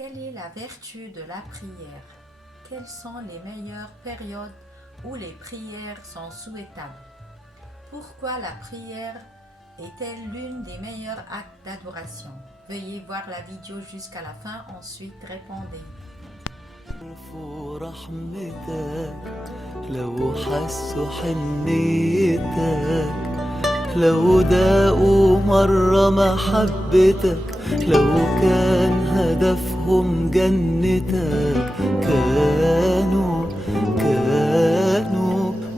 Quelle est la vertu de la prière? Quelles sont les meilleures périodes où les prières sont souhaitables? Pourquoi la prière est-elle l'une des meilleurs actes d'adoration? Veuillez voir la vidéo jusqu'à la fin, ensuite répondez. رحمتك لو حسوا حنيتك لو داقوا مرة محبتك لو كان هدفهم جنتك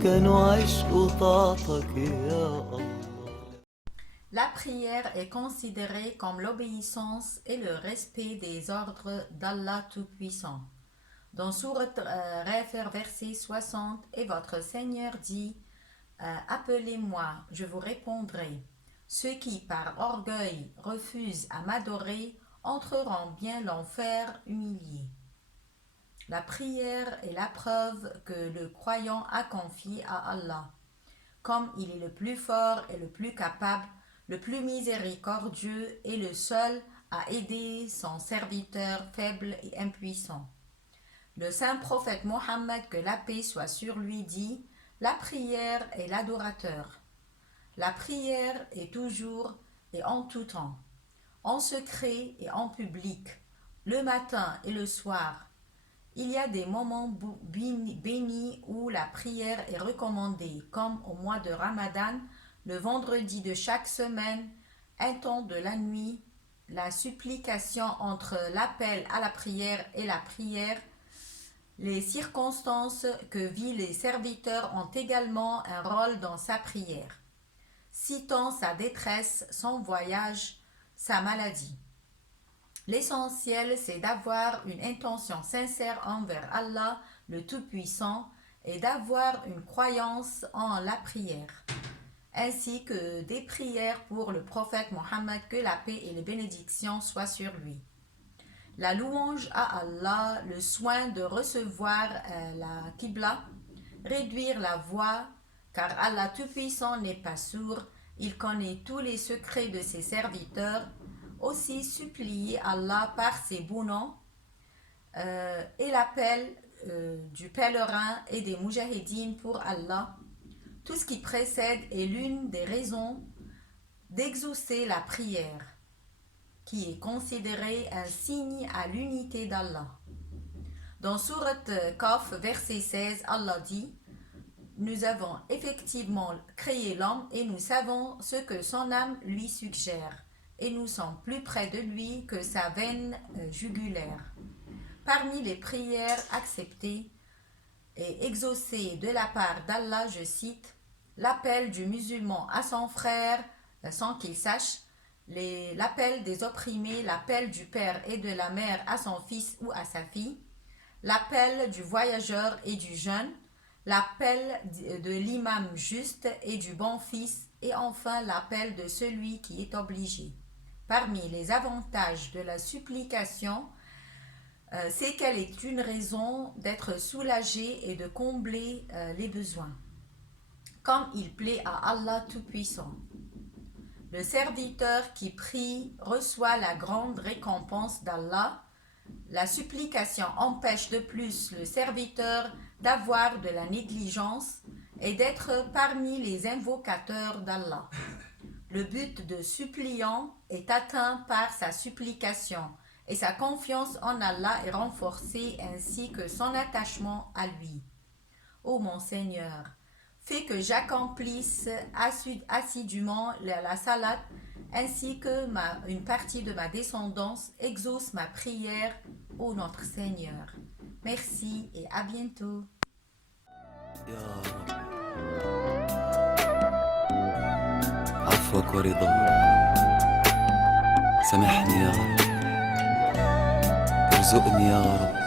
كانوا عشقوا طاعتك يا الله. La prière est considérée comme l'obéissance et le respect des ordres d'Allah Tout-Puissant. Dans Sourate Ghafir, verset 60, et votre Seigneur dit appelez-moi, je vous répondrai. Ceux qui par orgueil refusent à m'adorer entreront bien l'enfer humilié. La prière est la preuve que le croyant a confié à Allah. Comme il est le plus fort et le plus capable, le plus miséricordieux et le seul à aider son serviteur faible et impuissant. Le saint prophète Mohammed, que la paix soit sur lui, dit « La prière est l'adorateur. La prière est toujours et en tout temps, en secret et en public, le matin et le soir. Il y a des moments bénis où la prière est recommandée, comme au mois de Ramadan, le vendredi de chaque semaine, un temps de la nuit, la supplication entre l'appel à la prière et la prière. Les circonstances que vivent les serviteurs ont également un rôle dans sa prière, citant sa détresse, son voyage, sa maladie. L'essentiel, c'est d'avoir une intention sincère envers Allah, le Tout-Puissant, et d'avoir une croyance en la prière, ainsi que des prières pour le prophète Mohammed, que la paix et les bénédictions soient sur lui. La louange à Allah, le soin de recevoir la Qibla, réduire la voix, car Allah Tout-Puissant n'est pas sourd, il connaît tous les secrets de ses serviteurs. Aussi supplier Allah par ses beaux noms et l'appel du pèlerin et des moujahidines pour Allah. Tout ce qui précède est l'une des raisons d'exaucer la prière, qui est considérée un signe à l'unité d'Allah. Dans Sourate Qaf, verset 16, Allah dit « Nous avons effectivement créé l'homme et nous savons ce que son âme lui suggère, et nous sommes plus près de lui que sa veine jugulaire. » Parmi les prières acceptées et exaucées de la part d'Allah, je cite, l'appel du musulman à son frère sans qu'il sache, l'appel des opprimés, l'appel du père et de la mère à son fils ou à sa fille, l'appel du voyageur et du jeune, l'appel de l'imam juste et du bon fils, et enfin l'appel de celui qui est obligé. Parmi les avantages de la supplication, c'est qu'elle est une raison d'être soulagé et de combler les besoins, comme il plaît à Allah Tout-Puissant. Le serviteur qui prie reçoit la grande récompense d'Allah. La supplication empêche de plus le serviteur d'avoir de la négligence et d'être parmi les invocateurs d'Allah. Le but de suppliant est atteint par sa supplication et sa confiance en Allah est renforcée ainsi que son attachement à lui. Ô mon Seigneur, fais que j'accomplisse assidûment la salat ainsi que une partie de ma descendance exauce ma prière, ô notre Seigneur. Merci et à bientôt. عفوك ورضاك سامحني يا رب ارزقني يا رب